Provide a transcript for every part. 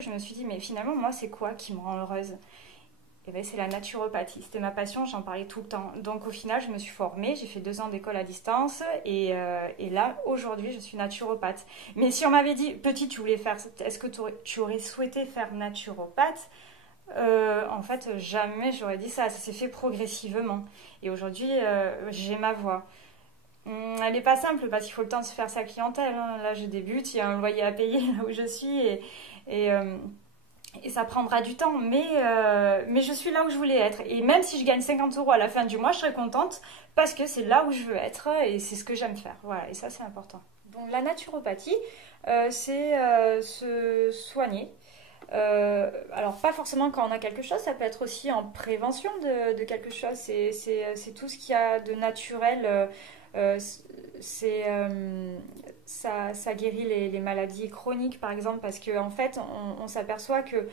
Je me suis dit, mais finalement, moi, c'est quoi qui me rend heureuse? Et ben, c'est la naturopathie. C'était ma passion, j'en parlais tout le temps. Donc au final, je me suis formée, j'ai fait 2 ans d'école à distance et là, aujourd'hui, je suis naturopathe. Mais si on m'avait dit, petite, tu voulais faire, est-ce que tu aurais souhaité faire naturopathe? En fait, jamais j'aurais dit ça. Ça s'est fait progressivement. Et aujourd'hui, j'ai ma voie. Elle n'est pas simple parce qu'il faut le temps de se faire sa clientèle, hein. Là, je débute, il y a un loyer à payer là où je suis et, euh, et ça prendra du temps. Mais je suis là où je voulais être. Et même si je gagne 50 euros à la fin du mois, je serai contente parce que c'est là où je veux être et c'est ce que j'aime faire. Voilà, et ça, c'est important. Donc, la naturopathie, c'est se soigner. Alors, pas forcément quand on a quelque chose, ça peut être aussi en prévention de quelque chose. C'est tout ce qu'il y a de naturel. Euh, c'est ça guérit les maladies chroniques, par exemple, parce qu'en fait, on s'aperçoit que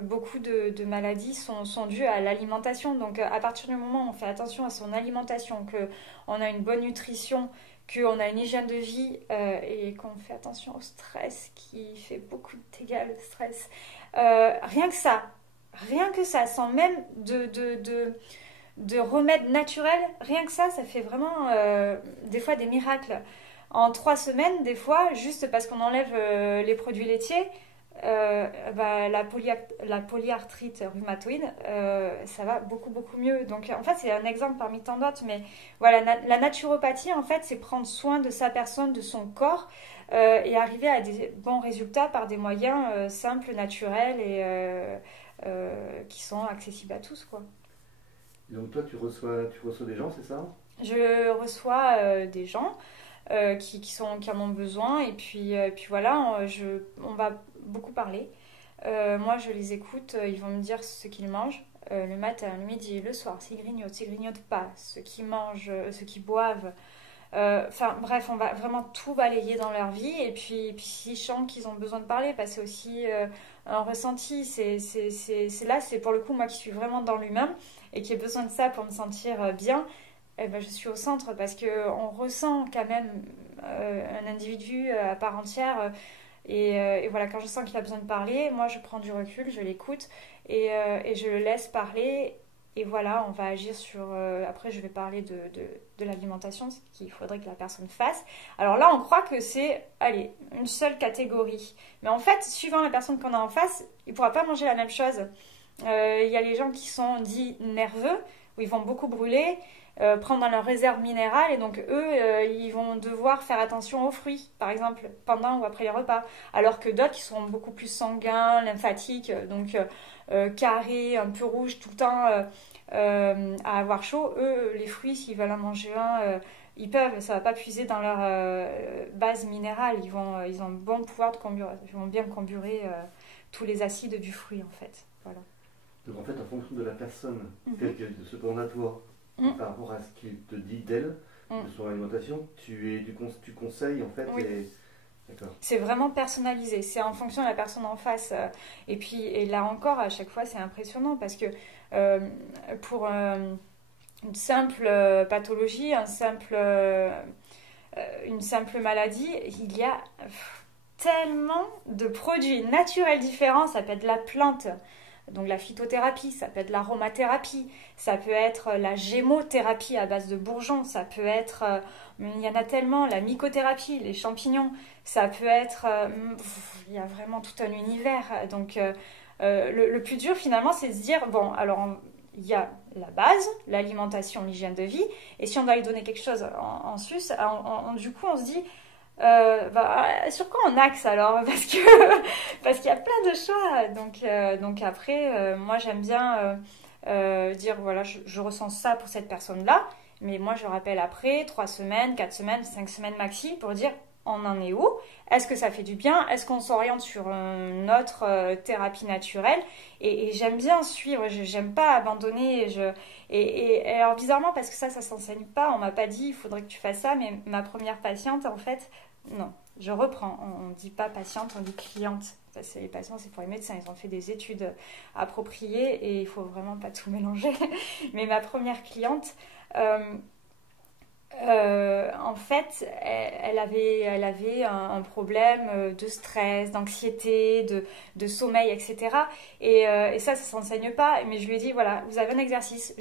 beaucoup de maladies sont dues à l'alimentation. Donc, à partir du moment où on fait attention à son alimentation, qu'on a une bonne nutrition, qu'on a une hygiène de vie et qu'on fait attention au stress qui fait beaucoup de dégâts, le stress. Rien que ça, sans même de remèdes naturels, rien que ça fait vraiment des fois des miracles. En 3 semaines, des fois, juste parce qu'on enlève les produits laitiers, la polyarthrite rhumatoïde, ça va beaucoup beaucoup mieux. Donc en fait, c'est un exemple parmi tant d'autres, mais voilà, la naturopathie, en fait, c'est prendre soin de sa personne, de son corps, et arriver à des bons résultats par des moyens simples, naturels qui sont accessibles à tous, quoi. Et donc toi, tu reçois des gens, c'est ça? Je reçois des gens qui en ont besoin et puis voilà, on va beaucoup parler. Moi, je les écoute, ils vont me dire ce qu'ils mangent le matin, le midi, le soir, s'ils grignotent pas, ce qu'ils mangent, ce qu'ils boivent. Enfin bref, on va vraiment tout balayer dans leur vie et puis s'ils chantent qu'ils ont besoin de parler, parce que c'est aussi un ressenti. C'est là, c'est pour le coup moi qui suis vraiment dans l'humain et qui ai besoin de ça pour me sentir bien. Eh ben, je suis au centre parce que on ressent quand même un individu à part entière. Et voilà, quand je sens qu'il a besoin de parler, moi je prends du recul, je l'écoute et je le laisse parler. Et voilà, on va agir sur... après, je vais parler de l'alimentation, ce qu'il faudrait que la personne fasse. Alors là, on croit que c'est, allez, une seule catégorie. Mais en fait, suivant la personne qu'on a en face, il ne pourra pas manger la même chose. Il y a les gens qui sont dits nerveux, où ils vont beaucoup brûler, prendre dans leur réserve minérale, et donc eux, ils vont devoir faire attention aux fruits, par exemple, pendant ou après les repas. Alors que d'autres, qui sont beaucoup plus sanguins, lymphatiques, donc carrés, un peu rouges tout le temps, à avoir chaud, eux, les fruits, s'ils veulent en manger un, ils peuvent, ça va pas puiser dans leur base minérale, ils ont un bon pouvoir de comburer, ils vont bien comburer tous les acides du fruit, en fait. Voilà. Donc en fait, en fonction de la personne, Mhm. de ce qu'on a toi, Mm. par rapport à ce qu'il te dit d'elle, de Mm. son alimentation, tu conseilles en fait Oui. et... D'accord. C'est vraiment personnalisé, c'est en fonction de la personne en face. Et puis, et là encore, à chaque fois, c'est impressionnant parce que euh, pour une simple pathologie, une simple maladie, il y a tellement de produits naturels différents. Ça peut être la plante, donc la phytothérapie, ça peut être l'aromathérapie, ça peut être la gémothérapie à base de bourgeons, ça peut être, il y en a tellement, la mycothérapie, les champignons, ça peut être, il y a vraiment tout un univers. Donc le plus dur finalement, c'est de se dire, bon, alors il y a la base, l'alimentation, l'hygiène de vie, et si on doit lui donner quelque chose en sus, du coup on se dit, sur quoi on axe alors? Parce qu'il y a plein de choix. Donc après, moi j'aime bien dire voilà, je ressens ça pour cette personne-là, mais moi je rappelle après 3 semaines, 4 semaines, 5 semaines maxi pour dire on en est où? Est-ce que ça fait du bien? Est-ce qu'on s'oriente sur une autre thérapie naturelle? Et j'aime bien suivre, j'aime pas abandonner. Et alors bizarrement, parce que ça s'enseigne pas, on m'a pas dit il faudrait que tu fasses ça, mais ma première patiente en fait, non, je reprends. On ne dit pas patiente, on dit cliente. Ça, c'est les patients, c'est pour les médecins. Ils ont fait des études appropriées et il faut vraiment pas tout mélanger. Mais ma première cliente, euh, En fait, elle avait un problème de stress, d'anxiété, de sommeil, etc. Et ça s'enseigne pas. Mais je lui ai dit, voilà, vous avez un exercice,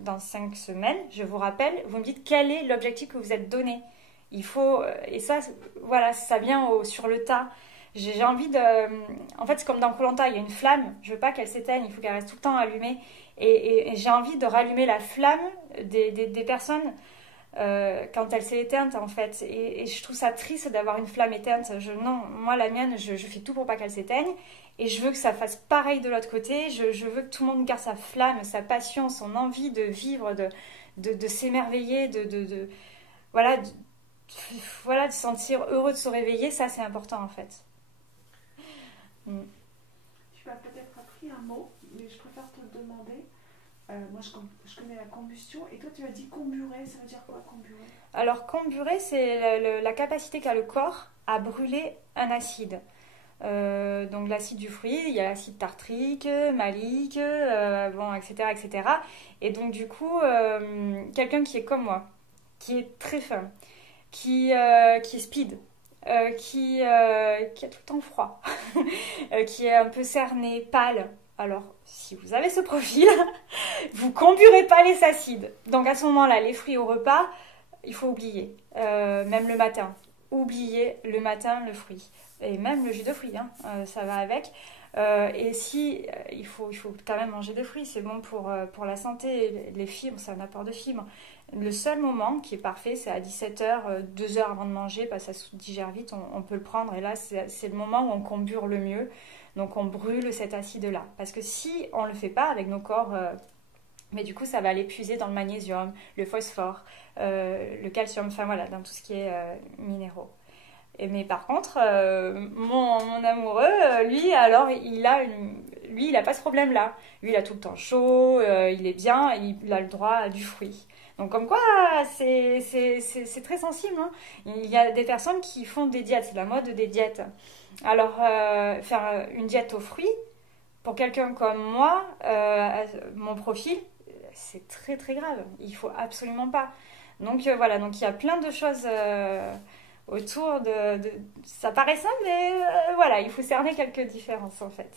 dans 5 semaines, je vous rappelle, vous me dites quel est l'objectif que vous êtes donné. Il faut, et ça, voilà, ça vient sur le tas. J'ai envie de... En fait, c'est comme dans koh, il y a une flamme, je veux pas qu'elle s'éteigne, il faut qu'elle reste tout le temps allumée. Et j'ai envie de rallumer la flamme des personnes quand elle s'est éteinte en fait. Et je trouve ça triste d'avoir une flamme éteinte. Non, moi la mienne, je fais tout pour pas qu'elle s'éteigne. Et je veux que ça fasse pareil de l'autre côté. Je veux que tout le monde garde sa flamme, sa passion, son envie de vivre, de s'émerveiller, voilà, voilà, de se sentir heureux de se réveiller. Ça, c'est important en fait. Mm. Tu m'as peut-être appris un mot, mais je préfère te le demander. Moi, je connais la combustion. Et toi, tu as dit comburer. Ça veut dire quoi, comburer? Alors, comburer, c'est la capacité qu'a le corps à brûler un acide. Donc l'acide du fruit, il y a l'acide tartrique, malique, bon, etc., etc. Et donc du coup, quelqu'un qui est comme moi, qui est très fin, qui est speed, qui a tout le temps froid, qui est un peu cerné, pâle. Alors, si vous avez ce profil, vous comburez pas les acides. Donc à ce moment-là, les fruits au repas, il faut oublier. Même le matin. Oubliez le matin le fruit. Et même le jus de fruits, hein, ça va avec. Et si il faut quand même manger des fruits, c'est bon pour la santé. Les fibres, c'est un apport de fibres. Le seul moment qui est parfait, c'est à 17h, 2 heures avant de manger, parce que ça se digère vite, on peut le prendre. Et là, c'est le moment où on combure le mieux. Donc on brûle cet acide-là. Parce que si on ne le fait pas avec nos corps, mais du coup, ça va aller puiser dans le magnésium, le phosphore, le calcium, enfin voilà, dans tout ce qui est minéraux. Mais par contre, mon amoureux, lui, alors, lui, il a pas ce problème-là. Lui, il a tout le temps chaud, il est bien, il a le droit à du fruit. Donc, comme quoi, c'est très sensible. Hein. Il y a des personnes qui font des diètes, c'est la mode des diètes. Alors, faire une diète aux fruits, pour quelqu'un comme moi, mon profil, c'est très très grave. Il faut absolument pas. Donc, voilà, donc il y a plein de choses... autour ça paraît simple, mais voilà, il faut cerner quelques différences en fait.